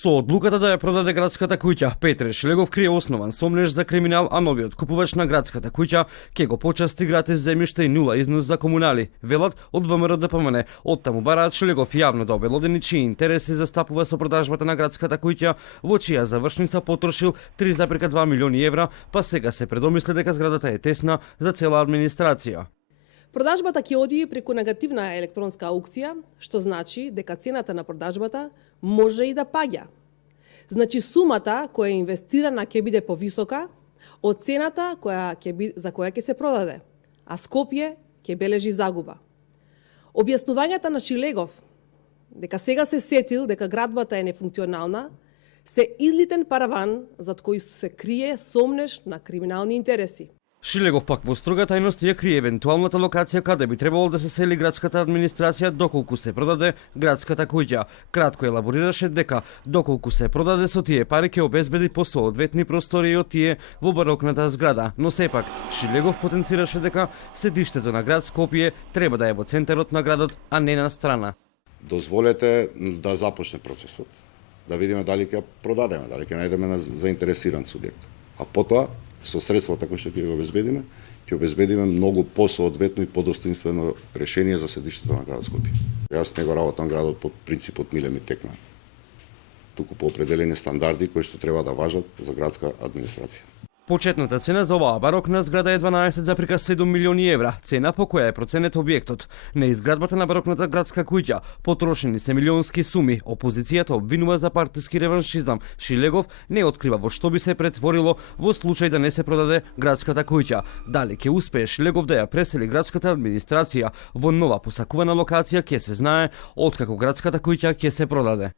Со одлуката да ја продаде градската куќа, Петре Шилегов крие основан сомнеж за криминал, а новиот купувач на градската куќа ќе го почасти гратис земјиште и нула износ за комунали. Велат од ВМРО ДПМН. Оттаму бараат Шилегов јавно да обелодени чии интереси застапува со продажбата на градската куќа, во чија завршница потрошил 3,2 милиони евра, па сега се предомисли дека зградата е тесна за цела администрација. Продажбата ќе оди преку негативна електронска аукција, што значи дека цената на продажбата може и да паѓа. Значи сумата која е инвестирана ќе биде повисока од цената за која ќе се продаде, а Скопје ќе бележи загуба. Објаснувањата на Шилегов дека сега се сетил дека градбата е нефункционална се излитен параван зад кој се крие сомнеж на криминални интереси. Шилегов пак во строга тајност ја крие евентуалната локација каде би требало да се сели градската администрација доколку се продаде градската куќа. Кратко елаборираше дека доколку се продаде со тие пари ќе обезбеди посоодветни простори од тие во барокната зграда, но сепак Шилегов потенцираше дека седиштето на град Скопје треба да е во центарот на градот, а не на страна. Дозволете да започне процесот, да видиме дали ќе продадеме, дали ќе најдеме на заинтересиран субјект. А потоа со средствата кои што ќе обезбедиме многу посоодветно и подостоинствено решение за седиштето на градот Скопје. Јас не го работам градот по принципот миле ми текна, туку по определени стандарди кои што треба да важат за градска администрација. Почетната цена за оваа барокна зграда е 12,7 милиони евра, цена по која е проценет објектот. На изградбата на барокната градска куќа потрошени се милионски суми. Опозицијата обвинува за партиски реваншизам. Шилегов не открива во што би се претворило во случај да не се продаде градската куќа. Дали ќе успее Шилегов да ја пресели градската администрација во нова посакувана локација ќе се знае откако градската куќа ќе се продаде.